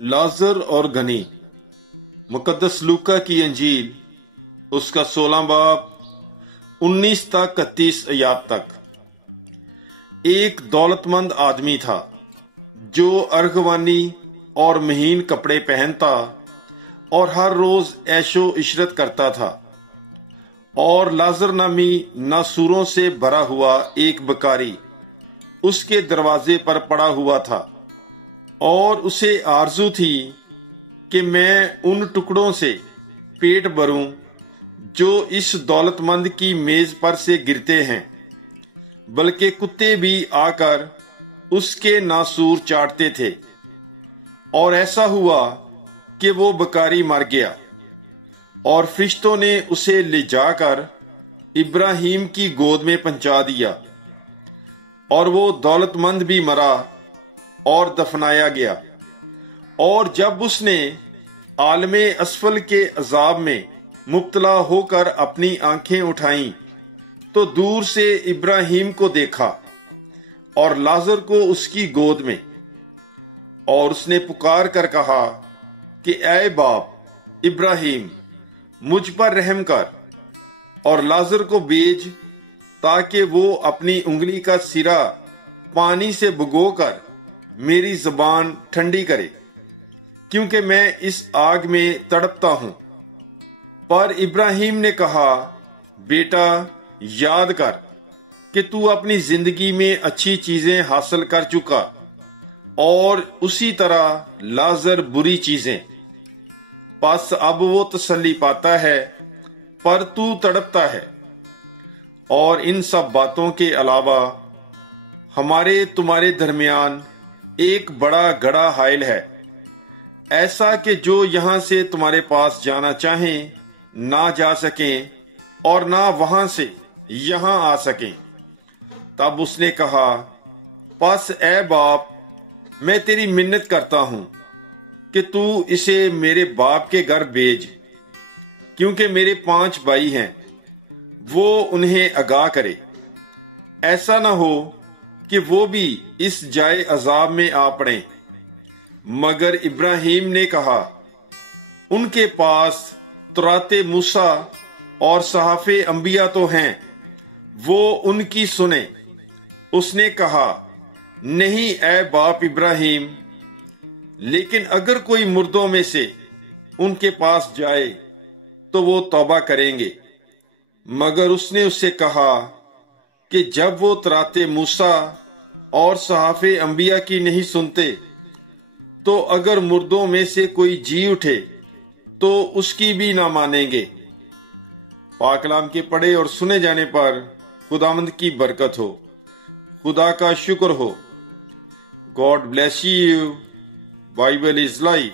लाजर और गनी। मुकद्दस लूका की अंजील उसका 16 बाब 19 तक 31 आयत तक। एक दौलतमंद आदमी था जो अर्गवानी और महीन कपड़े पहनता और हर रोज ऐशो इशरत करता था। और लाजर नामी नासूरों से भरा हुआ एक बकारी उसके दरवाजे पर पड़ा हुआ था, और उसे आरजू थी कि मैं उन टुकड़ों से पेट भरूं जो इस दौलतमंद की मेज पर से गिरते हैं, बल्कि कुत्ते भी आकर उसके नासूर चाटते थे। और ऐसा हुआ कि वो बकारी मर गया, और फरिश्तों ने उसे ले जाकर इब्राहिम की गोद में पहुंचा दिया, और वो दौलतमंद भी मरा और दफनाया गया। और जब उसने आलमे असफल के अजाब में मुब्तला होकर अपनी आंखें उठाईं तो दूर से इब्राहिम को देखा और लाजर को उसकी गोद में। और उसने पुकार कर कहा कि ऐ बाप इब्राहिम, मुझ पर रहम कर और लाजर को भेज, ताकि वो अपनी उंगली का सिरा पानी से भिगोकर मेरी जुबान ठंडी करे, क्योंकि मैं इस आग में तड़पता हूं। पर इब्राहिम ने कहा, बेटा, याद कर कि तू अपनी जिंदगी में अच्छी चीजें हासिल कर चुका, और उसी तरह लाजर बुरी चीजें। बस अब वो तसल्ली पाता है, पर तू तड़पता है। और इन सब बातों के अलावा हमारे तुम्हारे दरमियान एक बड़ा गड़ा हाइल है, ऐसा कि जो यहां से तुम्हारे पास जाना चाहें ना जा सकें, और ना वहां से यहां आ सकें। तब उसने कहा, बस ऐ बाप, मैं तेरी मिन्नत करता हूं कि तू इसे मेरे बाप के घर भेज, क्योंकि मेरे 5 भाई हैं, वो उन्हें आगाह करे। ऐसा न हो कि वो भी इस जाए अजाब में आ पड़े। मगर इब्राहिम ने कहा, उनके पास तुराते मूसा और सहाफे अंबिया तो हैं, वो उनकी सुने। उसने कहा, नहीं ऐ बाप इब्राहिम, लेकिन अगर कोई मुर्दों में से उनके पास जाए तो वो तौबा करेंगे। मगर उसने उससे कहा कि जब वो तुराते मूसा और सहाफे अंबिया की नहीं सुनते, तो अगर मुर्दों में से कोई जी उठे तो उसकी भी ना मानेंगे। पाक कलाम के पढ़े और सुने जाने पर खुदावंद की बरकत हो, खुदा का शुक्र हो। God bless you. Bible is life.